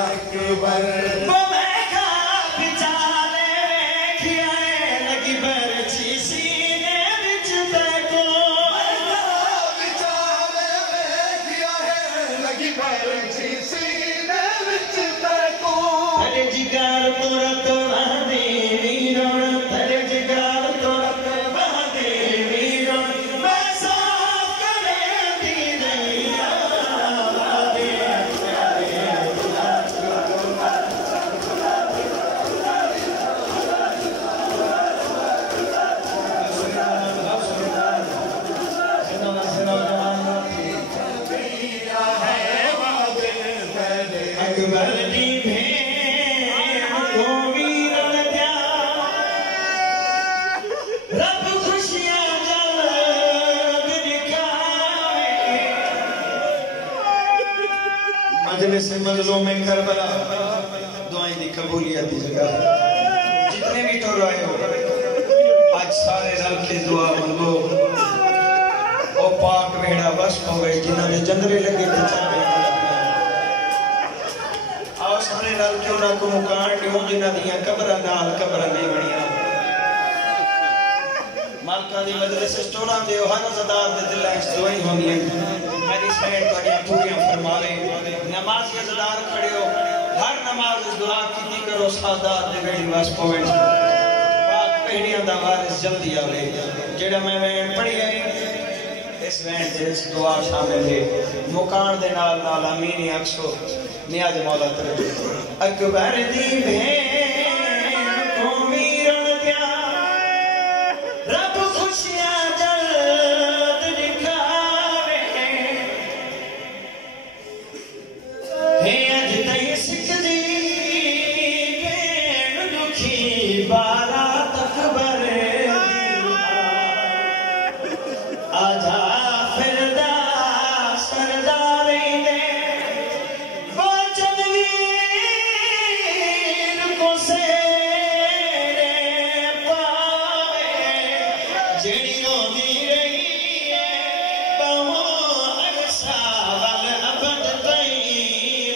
अकबर वो महका बिचारे खिया लगी बरछी सीने विच बैठो बिचारे खिया लगी बरछी सीने विच बैठो अरे जिगर तोरा तोरा दे वीरों अरे जिगर तोरा तोरा दे वीरों मैं साफ करे दी रैया अकबर दी भेंट को वीरन द्या रब खुशियां जल्द दिखावे मजलिस मजलूम में करबला दुआएं दी कबूलियत दी जगह जितने भी तो आए हो आज सारे रल के दुआ मंगो ओ पाक वेड़ा बस होवे जिन्होंने जंदरे लगे थे चाहे आओ सारे रल के उन्हां को मुकान दियो जिन्हां दियां कब्रां नाल कब्रां नहीं बणियां मालका दी मजलिस स्टोरां दे हर अज़दार दे दिलां विच दुआई होंदियां मेरी सैयद तुहाडियां पूरियां फरमावे नमाज़ी अज़दार खड़े हो हर नमाज विच दुआ कीती करो सादात दे वेड़ी वास पवें पाक पहड़ियां दा वारिस जल्दी आवे जेड़ा मैं पढ़ी आई इस वैन दे विच दुआ शामिल है मुकान दे नाल नाल आमीन अक्सो नियाज मौला तेरे अकबर दी भेंट को वीरन द्या रब खुशियां जल्द दिखावे हे अज तई सिकदी भेंट दुखी बारात अकबर आजा फिरदा सरदारी दे वो चंदवीर को सेरे पावे जेड़ी रोंदी रही है बहु अरसा वल अबद तई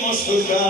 मुस्कुरा